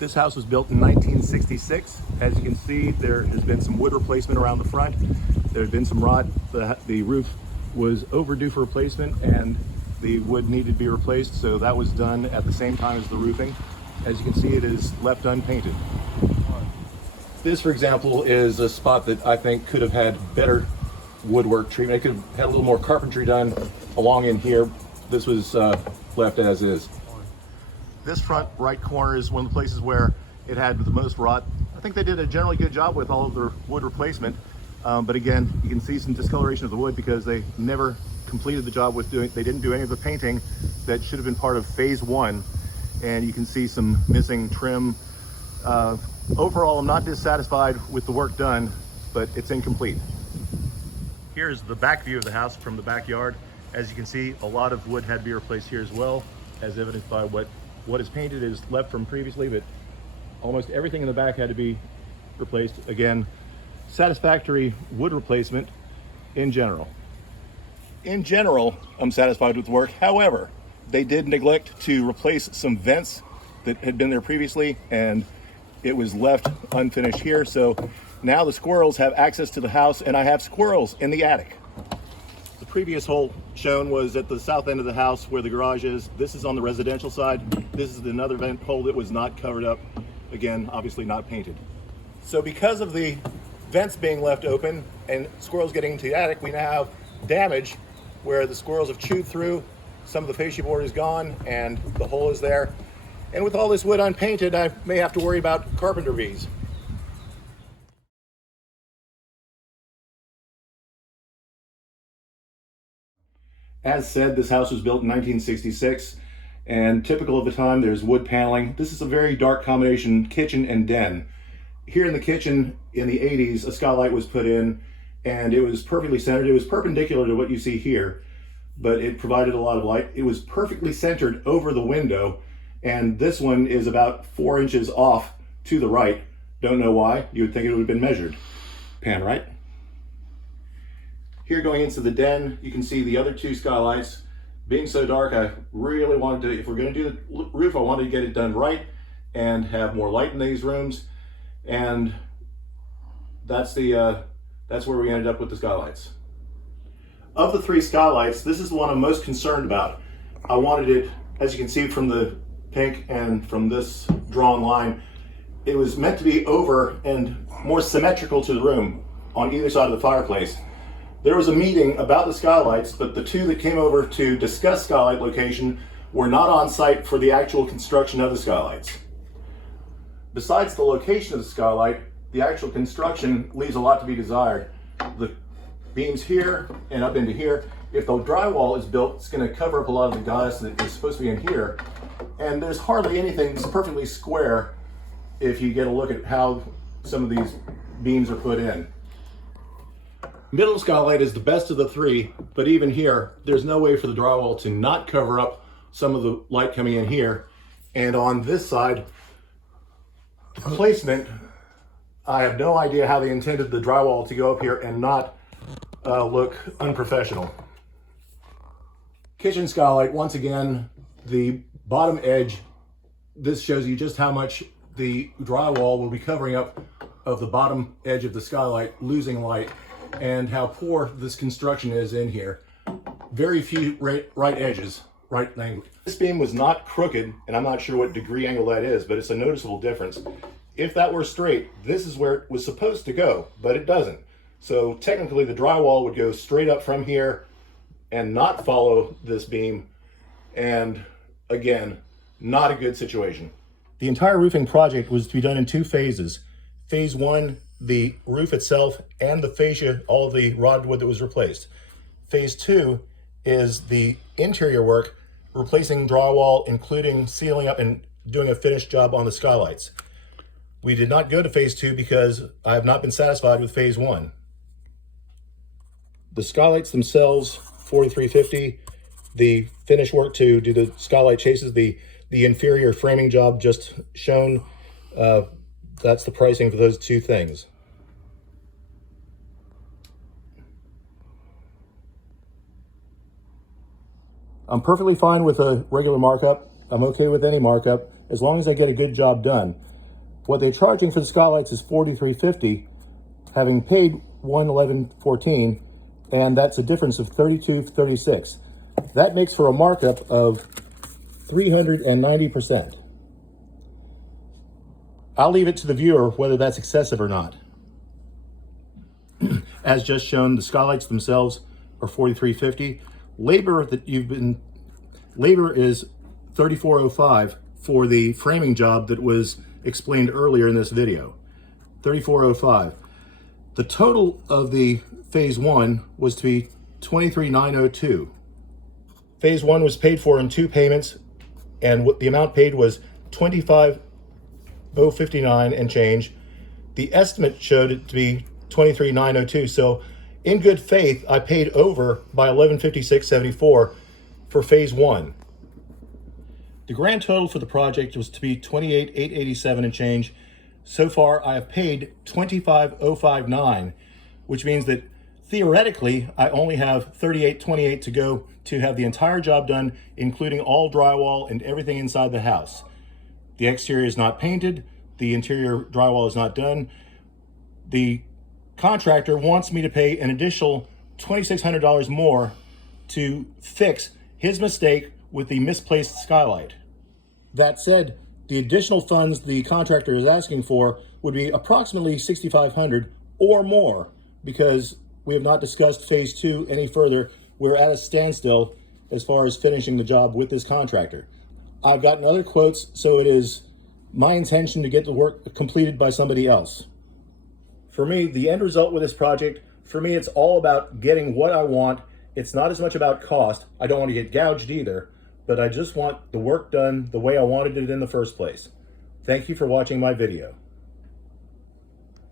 This house was built in 1966. As you can see, there has been some wood replacement around the front. There had been some rot. The roof was overdue for replacement and the wood needed to be replaced, so that was done at the same time as the roofing. As you can see, it is left unpainted. This, for example, is a spot that I think could have had better woodwork treatment. It could have had a little more carpentry done along in here. This was left as is. This front right corner is one of the places where it had the most rot. I think they did a generally good job with all of their wood replacement, but again, you can see some discoloration of the wood because they never completed the job with they didn't do any of the painting that should have been part of phase one, and you can see some missing trim. Overall, I'm not dissatisfied with the work done, but it's incomplete. Here's the back view of the house from the backyard. As you can see, a lot of wood had to be replaced here as well, as evidenced by what is painted is left from previously, but almost everything in the back had to be replaced. Again, satisfactory wood replacement in general. In general, I'm satisfied with the work. However, they did neglect to replace some vents that had been there previously, and it was left unfinished here. So now the squirrels have access to the house, and I have squirrels in the attic. The previous hole shown was at the south end of the house where the garage is. This is on the residential side. This is another vent hole that was not covered up. Again, obviously not painted. So because of the vents being left open and squirrels getting into the attic, we now have damage where the squirrels have chewed through. Some of the fascia board is gone and the hole is there. And with all this wood unpainted, I may have to worry about carpenter bees. As said, this house was built in 1966, and typical of the time, there's wood paneling. This is a very dark combination kitchen and den. Here in the kitchen in the 80s, a skylight was put in, and it was perfectly centered. It was perpendicular to what you see here, but it provided a lot of light. It was perfectly centered over the window, and this one is about 4 inches off to the right. Don't know why. You would think it would have been measured. Pan right. Here going into the den, you can see the other two skylights. Being so dark, I really wanted to, if we're going to do the roof, I wanted to get it done right and have more light in these rooms. And that's where we ended up with the skylights. Of the three skylights, this is the one I'm most concerned about. I wanted it, as you can see from the pink and from this drawn line, it was meant to be over and more symmetrical to the room on either side of the fireplace. There was a meeting about the skylights, but the two that came over to discuss skylight location were not on site for the actual construction of the skylights. Besides the location of the skylight, the actual construction leaves a lot to be desired. The beams here and up into here, if the drywall is built, it's going to cover up a lot of the glass that is supposed to be in here. And there's hardly anything that's perfectly square if you get a look at how some of these beams are put in. Middle skylight is the best of the three, but even here, there's no way for the drywall to not cover up some of the light coming in here. And on this side, placement, I have no idea how they intended the drywall to go up here and not look unprofessional. Kitchen skylight, once again, the bottom edge, this shows you just how much the drywall will be covering up of the bottom edge of the skylight, losing light, and how poor this construction is in here. Very few right edges, right angle. This beam was not crooked, and I'm not sure what degree angle that is, but it's a noticeable difference. If that were straight, this is where it was supposed to go, but it doesn't. So technically the drywall would go straight up from here and not follow this beam, and again, not a good situation. The entire roofing project was to be done in two phases. Phase one, the roof itself and the fascia, all of the rotted wood that was replaced. Phase two is the interior work, replacing drywall, including sealing up and doing a finished job on the skylights. We did not go to phase two because I have not been satisfied with phase one. The skylights themselves, 4350, the finish work to do the skylight chases, the inferior framing job just shown, that's the pricing for those two things. I'm perfectly fine with a regular markup. I'm okay with any markup as long as I get a good job done. What they're charging for the skylights is $43.50, having paid $111.14, and that's a difference of $32.36. That makes for a markup of 390%. I'll leave it to the viewer whether that's excessive or not. As just shown, the skylights themselves are $43.50. Labor is $34.05 for the framing job that was explained earlier in this video. $34.05. The total of the phase 1 was to be $23,902. Phase 1 was paid for in 2 payments, and what the amount paid was $25,059 and change. The estimate showed it to be $23,902. So in good faith, I paid over by $1156.74 for phase 1. The grand total for the project was to be $28,887 and change. So far, I have paid $25,059, which means that theoretically, I only have $38.28 to go to have the entire job done, including all drywall and everything inside the house. The exterior is not painted. The interior drywall is not done. The contractor wants me to pay an additional $2,600 more to fix his mistake with the misplaced skylight. That said, the additional funds the contractor is asking for would be approximately $6,500 or more, because we have not discussed phase 2 any further. We're at a standstill as far as finishing the job with this contractor. I've gotten other quotes, so it is my intention to get the work completed by somebody else. For me, the end result with this project, for me, it's all about getting what I want. It's not as much about cost. I don't want to get gouged either, but I just want the work done the way I wanted it in the first place. Thank you for watching my video.